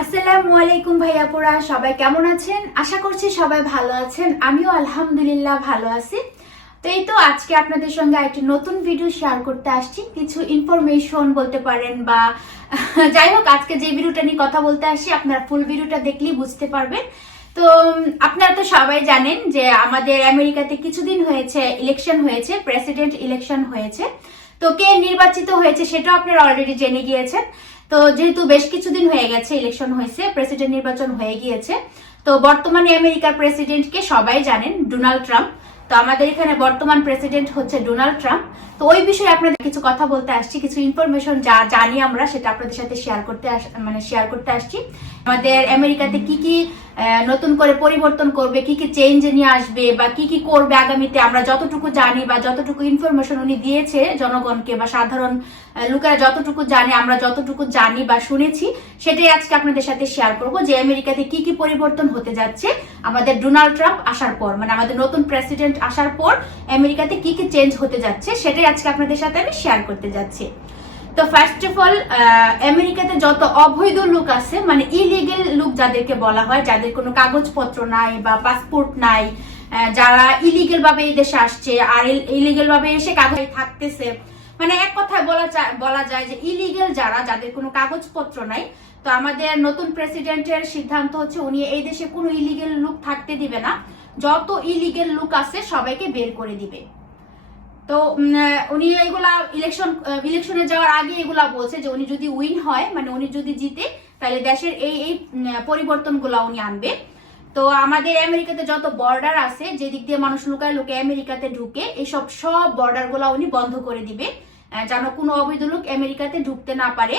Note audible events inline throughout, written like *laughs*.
আসসালামু আলাইকুম ভাইয়াপুরা সবাই কেমন আছেন? আশা করছি সবাই ভালো আছেন। আমিও আলহামদুলিল্লাহ ভালো আছি। তো এই তো আজকে আপনাদের সঙ্গে একটি নতুন ভিডিও শেয়ার করতে আসছি। কিছু ইনফরমেশন বলতে পারেন বা, *laughs* যাই হোক, আজকে যে ভিডিওটা নিয়ে কথা বলতে আসছি, আপনারা ফুল ভিডিওটা দেখলেই বুঝতে পারবেন। তো, আপনারা তো সবাই জানেন যে আমাদের আমেরিকাতে কিছুদিন হয়েছে ইলেকশন হয়েছে প্রেসিডেন্ট ইলেকশন হয়েছে। তো কে নির্বাচিত হয়েছে সেটাও আপনারা অলরেডি জেনে গিয়েছেন। তো যেহেতু বেশ কিছুদিন হয়ে গেছে ইলেকশন হয়েছে প্রেসিডেন্ট নির্বাচন হয়ে গিয়েছে, তো বর্তমানে আমেরিকার প্রেসিডেন্টকে সবাই জানেন, ডোনাল্ড ট্রাম্প। তো আমাদের এখানে বর্তমান প্রেসিডেন্ট হচ্ছে ডোনাল্ড ট্রাম্প। তো ওই বিষয়ে আপনাদের কিছু কথা বলতে আসছি, কিছু ইনফরমেশন যা জানি আমরা, সেটা আপনাদের সাথে শেয়ার করতে মানে শেয়ার করতে আসছি। আমাদের আমেরিকাতে কি কি নতুন করে পরিবর্তন করবে, কি কি চেঞ্জ নিয়ে আসবে বা কি কি করবে আগামীতে আমরা যতটুকু জানি বা যতটুকু ইনফরমেশন উনি দিয়েছে জনগণকে বা সাধারণ লোকেরা যতটুকু জানে, আমরা যতটুকু জানি বা শুনেছি, সেটাই আজকে আপনাদের সাথে শেয়ার করব যে আমেরিকাতে কি কি পরিবর্তন হতে যাচ্ছে আমাদের ডোনাল্ড ট্রাম্প আসার পর মানে আমাদের নতুন প্রেসিডেন্ট আসার পর আমেরিকাতে কি কি চেঞ্জ হতে যাচ্ছে, সেটাই আজকে আপনাদের সাথে আমি শেয়ার করতে যাচ্ছি। তো ফার্স্ট অফ অল আমেরিকাতে যত অবৈধ লোক আছে মানে ইলিগেল লোক যাদেরকে বলা হয়, যাদের কোনো কাগজপত্র নাই বা পাসপোর্ট নাই যারা ইলিগেল ভাবে এই দেশে আসছে, আর ইলিগেল ভাবে এসে কাগজ থাকতেছে মানে এক কথায় বলা বলা যায় যে ইলিগেল যারা, যাদের কোনো কাগজপত্র নাই, তো আমাদের নতুন প্রেসিডেন্টের সিদ্ধান্ত হচ্ছে উনি এই দেশে কোনো ইলিগেল লোক থাকতে দিবে না, যত ইলিগেল লোক আছে সবাইকে বের করে দিবে। তো উনি এইগুলা ইলেকশন ইলেকশনে যাওয়ার আগে এগুলা বলছে যে উনি যদি উইন হয় মানে উনি যদি জিতে, তাহলে দেশের এই এই পরিবর্তনগুলা উনি আনবে। তো আমাদের আমেরিকাতে যত বর্ডার আছে, যে দিক দিয়ে মানুষ লুকায় লোকে আমেরিকাতে ঢুকে এইসব সব বর্ডারগুলা উনি বন্ধ করে দিবে। যেন কোনো অবৈধ লোক আমেরিকাতে ঢুকতে না পারে।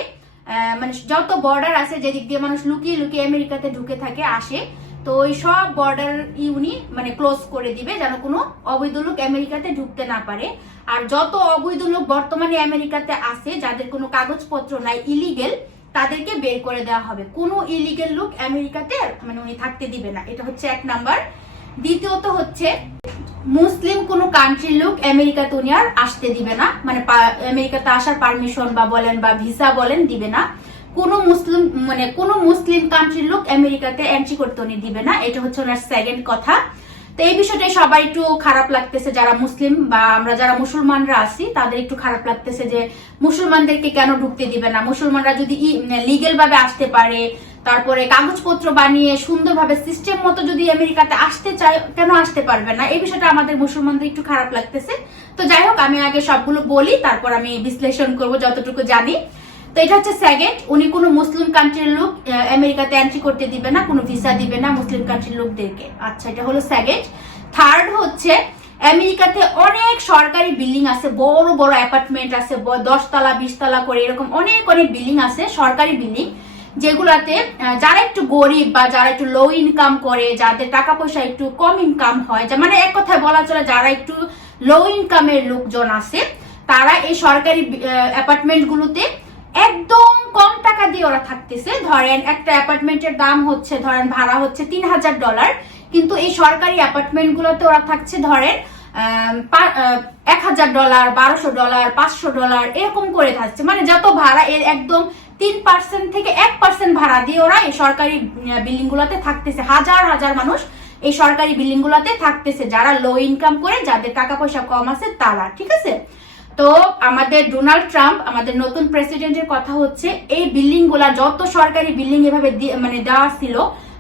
মানে যত বর্ডার আছে, যে দিক দিয়ে মানুষ লুকিয়ে লুকিয়ে আমেরিকাতে ঢুকে থাকে, আসে। তো ওই সব বর্ডার ই উনি মানে ক্লোজ করে দিবে যেন কোনো অবৈধ লোক আমেরিকাতে ঢুকতে না পারে। আর যত অবৈধ লোক বর্তমানে আমেরিকাতে আছে, যাদের কোনো কাগজপত্র নাই ইলিগেল তাদেরকে বের করে দেওয়া হবে। কোনো ইলিগেল লোক আমেরিকাতে মানে উনি থাকতে দিবে না। এটা হচ্ছে এক নাম্বার। দ্বিতীয়ত হচ্ছে, মুসলিম কোনো কান্ট্রির লোক আমেরিকাতে উনি আর আসতে দিবে না। মানে আমেরিকাতে আসার পারমিশন বা বলেন বা ভিসা বলেন দিবে না। কোনো মুসলিম মানে কোনো মুসলিম কান্ট্রির লোক আমেরিকাতে এন্ট্রি করতে উনি দিবে না। এটা হচ্ছে ওনার সেকেন্ড কথা। তো এই বিষয়টাই সবাই একটু খারাপ লাগতেছে, যারা মুসলিম বা আমরা যারা মুসলমানরা আছি, তাদের একটু খারাপ লাগতেছে যে মুসলমানদেরকে কেন ঢুকতে দিবে না? মুসলমানরা যদি লিগেল ভাবে আসতে পারে, তারপরে কাগজপত্র বানিয়ে সুন্দরভাবে সিস্টেম মতো যদি আমেরিকাতে আসতে চায়, কেন আসতে পারবে না? এই বিষয়টা আমাদের মুসলমানদের একটু খারাপ লাগতেছে। তো যাই হোক, আমি আগে সবগুলো বলি, তারপর আমি বিশ্লেষণ করব, যতটুকু জানি। তো এটা হচ্ছে সেকেন্ড উনি কোনো মুসলিম কান্ট্রির লোক আমেরিকাতে এন্ট্রি করতে দিবে না, কোনো ভিসা দিবে না মুসলিম কান্ট্রির লোকদেরকে। আচ্ছা এটা হলো সেকেন্ড থার্ড হচ্ছে, আমেরিকাতে অনেক সরকারি বিল্ডিং আছে, বড় বড় অ্যাপার্টমেন্ট আছে দশতলা, বিশতলা করে এরকম অনেক অনেক বিল্ডিং আছে, সরকারি বিল্ডিং যেগুলাতে যারা একটু গরিব বা যারা একটু লো ইনকাম করে, যাদের টাকা পয়সা একটু কম ইনকাম হয় মানে এক কথায় বলা চলে, যারা একটু লো ইনকামের লোকজন আছে, তারা এই সরকারি অ্যাপার্টমেন্ট গুলোতে একদম কম টাকা দিয়ে ওরা থাকতেছে। ধরেন একটা অ্যাপার্টমেন্টের দাম হচ্ছে, ধরেন ভাড়া হচ্ছে তিন হাজার ডলার। কিন্তু এই সরকারি অ্যাপার্টমেন্ট গুলোতে ওরা থাকছে, ধরেন এক হাজার ডলার, বারোশো ডলার, পাঁচশো ডলার, এরকম করে থাকছে। মানে যত ভাড়া, এর একদম তিন পার্সেন্ট থেকে এক পার্সেন্ট ভাড়া দিয়ে ওরা এই সরকারি বিল্ডিং গুলোতে থাকতেছে। হাজার হাজার মানুষ এই সরকারি বিল্ডিং গুলোতে থাকতেছে, যারা লো ইনকাম করে, যাদের টাকা পয়সা কম আছে, তারা, ঠিক আছে? তো আমাদের ডোনাল্ড ট্রাম্প, আমাদের নতুন প্রেসিডেন্টের কথা হচ্ছে, এই বিল্ডিংগুলা যত সরকারি বিল্ডিং এভাবে মানে দেওয়া ছিল,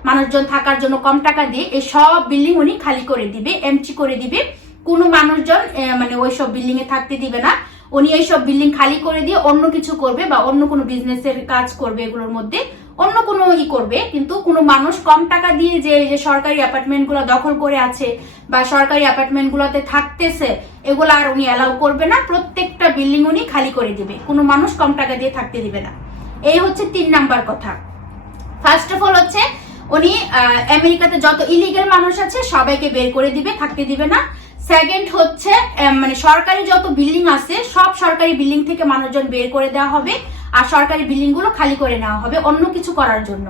মানুষজন থাকার জন্য কম টাকা দিয়ে, এই সব বিল্ডিং উনি খালি করে দিবে এমটি করে দিবে। কোনো মানুষজন মানে ওই সব বিল্ডিং এ থাকতে দিবে না। উনি এই সব বিল্ডিং খালি করে দিয়ে অন্য কিছু করবে বা অন্য কোনো বিজনেসের কাজ করবে এগুলোর মধ্যে। অন্য কোনো ই করবে, কিন্তু কোনো মানুষ কম টাকা দিয়ে যে যে সরকারি অ্যাপার্টমেন্টগুলো দখল করে আছে বা সরকারি অ্যাপার্টমেন্ট গুলোতে থাকতেছে, এগুলো আর উনি অ্যালাউ করবে না, প্রত্যেকটা বিল্ডিং উনি খালি করে দিবে। কোনো মানুষ কম টাকা দিয়ে থাকতে দিবে না। এই হচ্ছে তিন নাম্বার কথা। ফার্স্ট অফ অল হচ্ছে, উনি আমেরিকাতে যত ইলিগেল মানুষ আছে, সবাইকে বের করে দিবে, থাকতে দিবে না। সেকেন্ড হচ্ছে মানে সরকারি যত বিল্ডিং আছে, সব সরকারি বিল্ডিং থেকে মানুষজন বের করে দেওয়া হবে। আর সরকারি বিল্ডিংগুলো খালি করে নেওয়া হবে অন্য কিছু করার জন্য।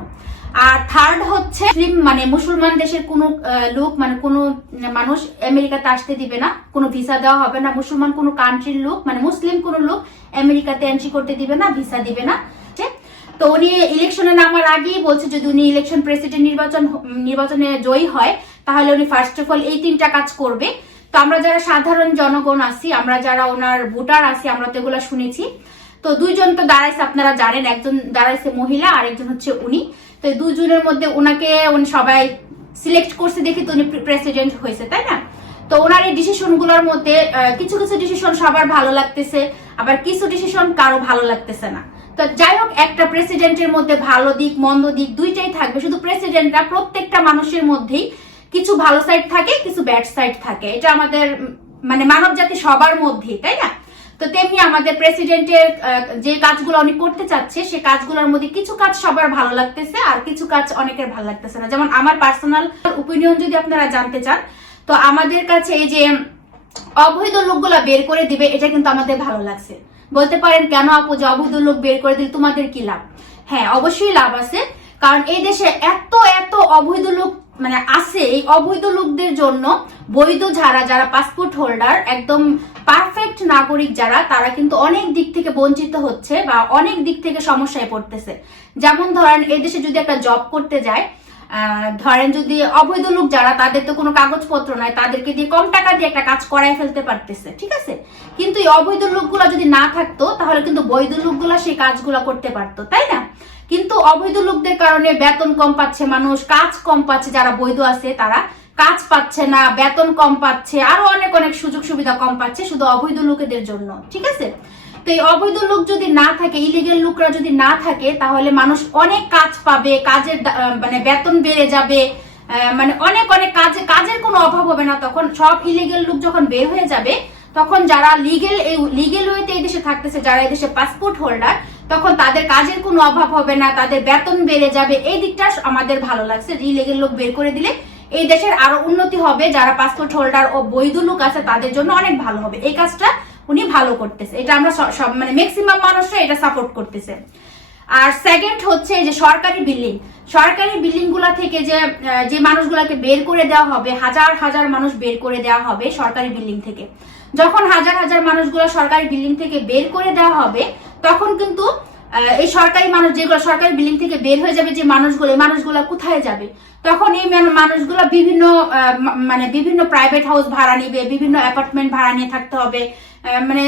আর থার্ড হচ্ছে মানে মুসলমান দেশের কোনো লোক মানে কোনো মানুষ আমেরিকাতে আসতে দিবে না, কোনো ভিসা দেওয়া হবে না। মুসলমান কোনো কান্ট্রির লোক মানে মুসলিম কোনো লোক আমেরিকাতে এন্ট্রি করতে দিবে না ভিসা দিবে না? তো উনি ইলেকশনে নামার আগেই বলছে, যদি উনি ইলেকশন প্রেসিডেন্ট নির্বাচন, নির্বাচনে জয়ী হয়, তাহলে উনি ফার্স্ট অফ অল এই তিনটা কাজ করবে। তো আমরা যারা সাধারণ জনগণ আছি, আমরা যারা ওনার ভোটার আছি, আমরা তো এগুলো শুনেছি। তো দুইজন তো দাঁড়াইছে, আপনারা জানেন, একজন দাঁড়াইছে মহিলা আর একজন হচ্ছে উনি। তো দুজনের মধ্যে ওনাকে উনি সবাই সিলেক্ট করছে দেখে তো উনি প্রেসিডেন্ট হয়েছে, তাই না? তো ওনার এই ডিসিশনগুলোর মধ্যে কিছু কিছু ডিসিশন সবার ভালো লাগতেছে, আবার কিছু ডিসিশন কারও ভালো লাগতেছে না। তো যাই হোক, একটা প্রেসিডেন্টের মধ্যে ভালো দিক, মন্দ দিক দুইটাই থাকবে। শুধু প্রেসিডেন্টরা প্রত্যেকটা মানুষের মধ্যেই কিছু ভালো সাইড থাকে, কিছু ব্যাড সাইড থাকে। এটা আমাদের মানে মানব জাতি সবার মধ্যেই, তাই না? তো তেমনি আমাদের প্রেসিডেন্টের যে কাজগুলো অনেক করতে চাচ্ছে, সে কাজগুলোর মধ্যে কিছু কাজ সবার ভালো লাগতেছে আর কিছু কাজ অনেকের ভালো লাগতেছে না। যেমন আমার পার্সোনাল ওপিনিয়ন যদি আপনারা জানতে চান, তো আমাদের কাছে এই যে অবৈধ লোকগুলা বের করে দিবে, এটা কিন্তু আমাদের ভালো লাগছে। বলতে পারেন, কেন আপু যে অবৈধ লোক বের করে দিলে তোমাদের কি লাভ? হ্যাঁ অবশ্যই লাভ আছে। কারণ এই দেশে এত এত অবৈধ লোক মানে আছে এই অবৈধ লোকদের জন্য, বৈধ যারা যারা পাসপোর্ট হোল্ডার একদম পারফেক্ট নাগরিক যারা, তারা কিন্তু অনেক দিক থেকে বঞ্চিত হচ্ছে বা অনেক দিক থেকে সমস্যায় পড়তেছে। যেমন ধরেন, এই দেশে যদি একটা জব করতে যায় ধরেন যদি অবৈধ লোক যারা, তাদের তো কোনো কাগজপত্র নাই, তাদেরকে দিয়ে কম টাকা দিয়ে একটা কাজ করায় ফেলতে পারতেছে, ঠিক আছে? কিন্তু এই অবৈধ লোকগুলা যদি না থাকতো, তাহলে কিন্তু বৈধ লোকগুলা সেই কাজগুলা করতে পারতো, তাই না? কিন্তু অবৈধ লোকদের কারণে বেতন কম পাচ্ছে মানুষ, কাজ কম পাচ্ছে যারা বৈধ আছে তারা। কাজ পাচ্ছে না, বেতন কম পাচ্ছে, আরও অনেক অনেক সুযোগ সুবিধা কম পাচ্ছে শুধু অবৈধ লোকেদের জন্য, ঠিক আছে? তো এই অবৈধ লোক যদি না থাকে ইলিগেল লোকরা যদি না থাকে, তাহলে মানুষ অনেক কাজ পাবে, কাজের মানে বেতন বেড়ে যাবে। মানে অনেক অনেক কাজে, কাজের কোনো অভাব হবে না তখন সব ইলিগেল লোক যখন বের হয়ে যাবে, তখন যারা লিগেল এই লিগেল ওয়েতে এই দেশে থাকতেছে, যারা এই দেশে পাসপোর্ট হোল্ডার তখন তাদের কাজের কোনো অভাব হবে না, তাদের বেতন বেড়ে যাবে। এই দিকটা আমাদের ভালো লাগছে। ইলিগেল লোক বের করে দিলে এই দেশের আরও উন্নতি হবে। যারা পাসপোর্ট হোল্ডার ও বৈধ লোক আছে, তাদের জন্য অনেক ভালো হবে। এই কাজটা উনি ভালো করতেছে। এটা আমরা সব মানে ম্যাক্সিমাম মানুষরা এটা সাপোর্ট করতেছে। আর সেকেন্ড হচ্ছে যে সরকারি বিল্ডিং সরকারি বিল্ডিংগুলা থেকে যে যে মানুষগুলাকে বের করে দেওয়া হবে, হাজার হাজার মানুষ বের করে দেওয়া হবে সরকারি বিল্ডিং থেকে। যখন হাজার হাজার মানুষগুলো সরকারি বিল্ডিং থেকে বের করে দেওয়া হবে তখন কিন্তু এই সরকারি মানুষ যেগুলো, সরকারি বিল্ডিং থেকে বের হয়ে যাবে যে মানুষগুলো, এই মানুষগুলো কোথায় যাবে? তখন এই মানুষগুলো বিভিন্ন মানে বিভিন্ন প্রাইভেট হাউস ভাড়া নিবে, বিভিন্ন অ্যাপার্টমেন্ট ভাড়া নিয়ে থাকতে হবে মানে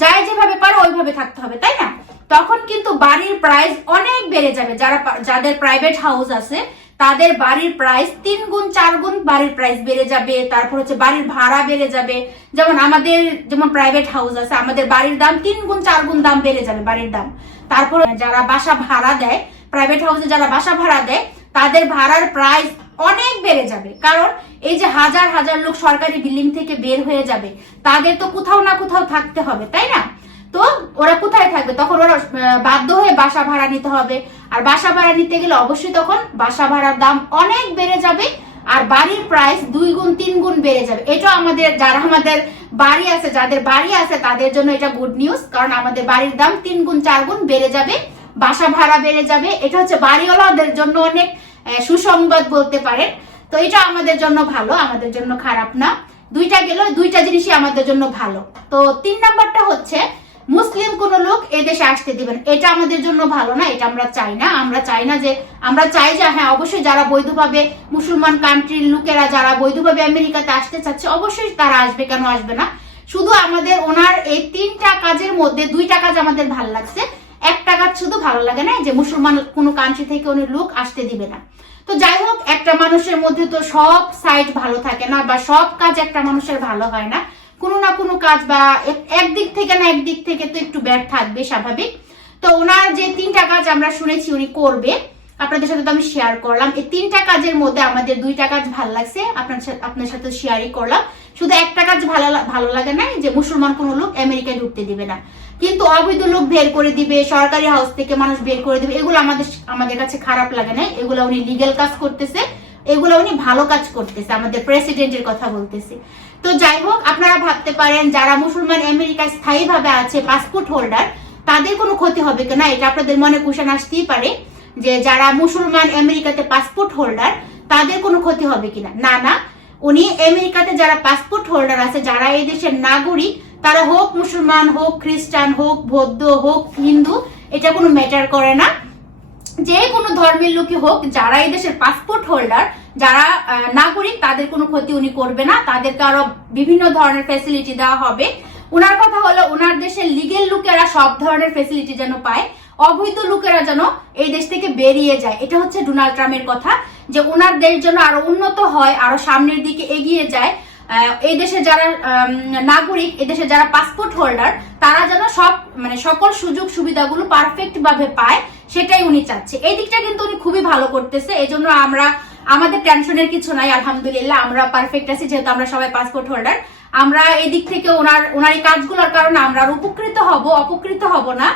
যাই যেভাবে পারো ওইভাবে থাকতে হবে, তাই না? তখন কিন্তু বাড়ির প্রাইস অনেক বেড়ে যাবে, যারা, যাদের প্রাইভেট হাউস আছে তাদের বাড়ির প্রাইস তিন গুণ, চার গুণ বাড়ির প্রাইস বেড়ে যাবে। তারপর হচ্ছে বাড়ির ভাড়া বেড়ে যাবে। যেমন আমাদের যেমন প্রাইভেট হাউস আছে, আমাদের বাড়ির দাম তিন গুণ, চার গুণ দাম বেড়ে যাবে বাড়ির দাম। তারপর যারা বাসা ভাড়া দেয় প্রাইভেট হাউসে যারা বাসা ভাড়া দেয়, তাদের ভাড়ার প্রাইস অনেক বেড়ে যাবে। কারণ এই যে হাজার হাজার লোক সরকারি বিল্ডিং থেকে বের হয়ে যাবে, তাদের তো কোথাও না কোথাও থাকতে হবে, তাই না? তো ওরা কোথায় থাকবে? তখন ওরা বাধ্য হয়ে বাসা ভাড়া নিতে হবে। আর বাসা ভাড়া নিতে গেলে অবশ্যই তখন বাসা ভাড়ার দাম অনেক বেড়ে যাবে আর বাড়ির প্রাইস দুই গুণ, তিন গুণ বেড়ে যাবে। এটা আমাদের, যারা আমাদের বাড়ি আছে, যাদের বাড়ি আছে, তাদের জন্য এটা গুড নিউজ কারণ আমাদের বাড়ির দাম তিন গুণ, চার গুণ বেড়ে যাবে, বাসা ভাড়া বেড়ে যাবে। এটা হচ্ছে বাড়িওয়ালাদের জন্য অনেক সুসংবাদ বলতে পারেন। তো এটা আমাদের জন্য ভালো, আমাদের জন্য খারাপ না। দুইটা গেল, দুইটা জিনিসই আমাদের জন্য ভালো। তো তিন নাম্বারটা হচ্ছে মুসলিম কোন লোক এদেশে আসতে দিবেন এটা আমাদের জন্য ভালো না, এটা আমরা চাই না। আমরা চাই না যে, আমরা চাই যে হ্যাঁ অবশ্যই যারা বৈধভাবে মুসলমান কান্ট্রির লোকেরা, যারা বৈধভাবে আমেরিকাতে আসতে চাচ্ছে, অবশ্যই তারা আসবে, কেন আসবে না? শুধু আমাদের ওনার এই তিনটা কাজের মধ্যে দুইটা কাজ আমাদের ভালো লাগছে। একটা কাজ শুধু ভালো লাগে না যে মুসলমান কোনো কান্ট্রি থেকে উনি লোক আসতে দিবে না। তো যাই হোক, একটা মানুষের মধ্যে তো সব সাইড ভালো থাকে না, বা সব কাজ একটা মানুষের ভালো হয় না। কোনো না কোনো কাজ বা একদিক থেকে না একদিক থেকে তো একটু ব্যাড থাকবে স্বাভাবিক। তো ওনার যে তিনটা কাজ আমরা শুনেছি উনি করবে, আপনাদের সাথে তো আমি শেয়ার করলাম। এই তিনটা কাজের মধ্যে আমাদের দুইটা কাজ ভালো লাগছে, আপনার সাথে আপনার সাথে শেয়ারই করলাম। শুধু একটা কাজ ভালো ভালো লাগে না যে মুসলমান কোনো লোক আমেরিকায় ঢুকতে দিবে না। কিন্তু অবৈধ লোক বের করে দিবে, সরকারি হাউস থেকে মানুষ বের করে দিবে, এগুলো আমাদের আমাদের কাছে খারাপ লাগে না এগুলো উনি লিগেল কাজ করতেছে, এগুলো উনি ভালো কাজ করতেছে, আমাদের প্রেসিডেন্টের কথা বলতেছে। তো যাই হোক, আপনারা ভাবতে পারেন, যারা মুসলমান আমেরিকায় স্থায়ীভাবে আছে পাসপোর্ট হোল্ডার তাদের কোনো ক্ষতি হবে কিনা, এটা আপনাদের মনে কুশন আসতেই পারে, যে যারা মুসলমান আমেরিকাতে পাসপোর্ট হোল্ডার তাদের কোনো ক্ষতি হবে কিনা? না না, উনি আমেরিকাতে যারা পাসপোর্ট হোল্ডার আছে, যারা এই দেশের নাগরিক, তারা হোক মুসলমান হোক, খ্রিস্টান হোক, বৌদ্ধ হোক, হিন্দু, এটা কোনো ম্যাটার করে না। যে কোনো ধর্মের লোকই হোক, যারা এই দেশের পাসপোর্ট হোল্ডার যারা নাগরিক, তাদের কোনো ক্ষতি উনি করবে না। তাদেরকে আরও বিভিন্ন ধরনের ফেসিলিটি দেওয়া হবে। ওনার কথা হলো ওনার দেশের লিগেল লোকেরা সব ধরনের ফেসিলিটি যেন পায়। অবৈধ লোকেরা যেন এই দেশ থেকে বেরিয়ে যায়। এটা হচ্ছে ডোনাল্ড ট্রাম্পের কথা, যে ওনার দেশ যেন আরও উন্নত হয়, আরও সামনের দিকে এগিয়ে যায়। এই দেশে যারা নাগরিক, এই দেশে যারা পাসপোর্ট হোল্ডার তারা যেন সব মানে সকল সুযোগ সুবিধাগুলো পারফেক্ট ভাবে পায়, সেটাই উনি চাচ্ছে। এই দিকটা কিন্তু উনি খুবই ভালো করতেছে। এই জন্য আমরা আমাদের টেনশনের কিছু নাই, আলহামদুলিল্লাহ, আমরা পারফেক্ট আছি, যেহেতু আমরা সবাই পাসপোর্ট হোল্ডার আমরা এই দিক থেকে ওনার ওনার এই কাজগুলোর কারণে আমরা উপকৃত হব, অপকৃত হব না,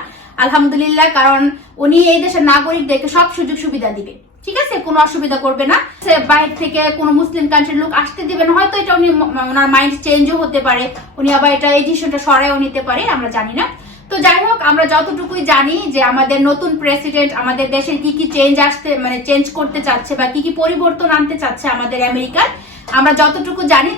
আলহামদুলিল্লাহ, কারণ উনি এই দেশের নাগরিকদেরকে সব সুযোগ সুবিধা দিবে। ঠিক আছে? কোনো অসুবিধা করবে না। সে বাইরে থেকে কোনো মুসলিম কান্ট্রির লোক আসতে দিবে না হয়তো এটা উনি ওনার মাইন্ড চেঞ্জও হতে পারে। উনি আবার এটা এই ডিসিশনটা সরাইও নিতে পারে, আমরা জানি না। তো যাই হোক, আমরা যতটুকুই জানি যে আমাদের নতুন প্রেসিডেন্ট আমাদের দেশের কি কি চেঞ্জ আসতে মানে চেঞ্জ করতে চাচ্ছে বা কি কি পরিবর্তন আনতে চাচ্ছে আমাদের আমেরিকার, আমরা যতটুকু জানি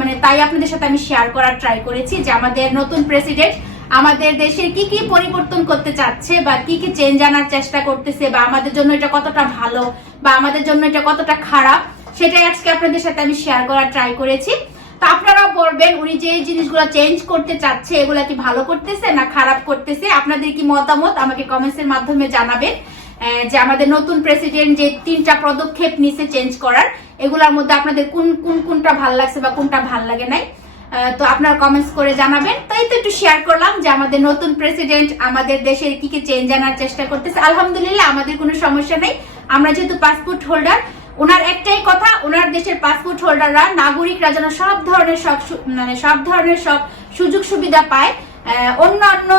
মানে তাই আপনাদের সাথে আমি শেয়ার করার ট্রাই করেছি যে আমাদের নতুন প্রেসিডেন্ট আমাদের দেশের কি কি পরিবর্তন করতে চাচ্ছে বা কি কি চেঞ্জ আনার চেষ্টা করতেছে বা আমাদের জন্য এটা কতটা ভালো বা আমাদের জন্য এটা কতটা খারাপ, সেটাই আজকে আপনাদের সাথে আমি শেয়ার করার ট্রাই করেছি। তো আপনারাও বলবেন, উনি যে জিনিসগুলো চেঞ্জ করতে চাচ্ছে, এগুলা কি ভালো করতেছে না খারাপ করতেছে? আপনাদের কি মতামত? আমাকে কমেন্টস এর মাধ্যমে জানাবেন যে আমাদের নতুন প্রেসিডেন্ট যে তিনটা পদক্ষেপ নিছে চেঞ্জ করার, এগুলোর মধ্যে আপনাদের কোন কোন, কোনটা ভালো লাগছে বা কোনটা ভালো লাগে নাই? তো আপনারা কমেন্টস করে জানাবেন। তাই তো একটু শেয়ার করলাম যে আমাদের নতুন প্রেসিডেন্ট আমাদের দেশের কি কি চেঞ্জ আনার চেষ্টা করতেছে। আলহামদুলিল্লাহ, আমাদের কোনো সমস্যা নেই। আমরা যেহেতু পাসপোর্ট হোল্ডার ওনার একটাই কথা, ওনার দেশের পাসপোর্ট হোল্ডাররা নাগরিকরা যেন সব ধরনের সব মানে সব ধরনের সব সুযোগ সুবিধা পায়। অন্যান্য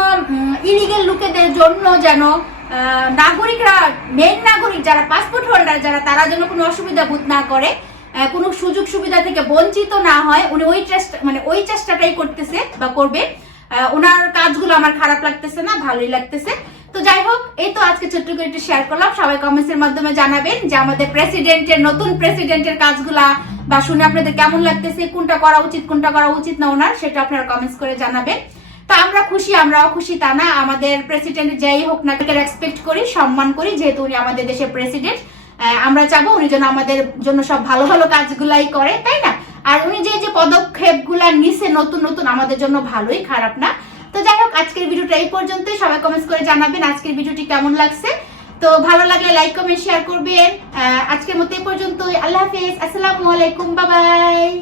ইলিগেল লোকেদের জন্য যেন নাগরিকরা মেন নাগরিক যারা পাসপোর্ট হোল্ডার যারা তারা যেন কোনো অসুবিধা বোধ না করে কোনো সুযোগ সুবিধা থেকে বঞ্চিত না হয়, উনি ওই চেষ্টা মানে ওই চেষ্টাটাই করতেছে বা করবে। ওনার কাজগুলো আমার খারাপ লাগতেছে না, ভালোই লাগতেছে। তো যাই হোক, এই তো আজকে ছোট্ট করে একটু শেয়ার করলাম। সবাই কমেন্টস এর মাধ্যমে জানাবেন যে আমাদের প্রেসিডেন্টের নতুন প্রেসিডেন্টের কাজগুলা বা শুনে আপনাদের কেমন লাগতেছে, কোনটা করা উচিত, কোনটা করা উচিত না ওনার, সেটা আপনারা কমেন্টস করে জানাবেন। তো আমরা খুশি, আমরাও খুশি, তা না, আমাদের প্রেসিডেন্ট যাই হোক না রেসপেক্ট করি, সম্মান করি, যেহেতু উনি আমাদের দেশের প্রেসিডেন্ট আমরা চাবো উনি যেন আমাদের জন্য সব ভালো ভালো কাজগুলাই করে, তাই না? আর উনি যে যে পদক্ষেপগুলা নিছে নতুন নতুন, আমাদের জন্য ভালোই, খারাপ না। তো যাই হোক, আজকের ভিডিওটা এই পর্যন্তই। সবাই কমেন্টস করে জানাবেন আজকের ভিডিওটি কেমন লাগছে। তো ভালো লাগলে লাইক কমেন্ট শেয়ার করবেন। আজকের মতো এই পর্যন্তই। আল্লাহ হাফিজ। আসসালামু আলাইকুম। বাবাই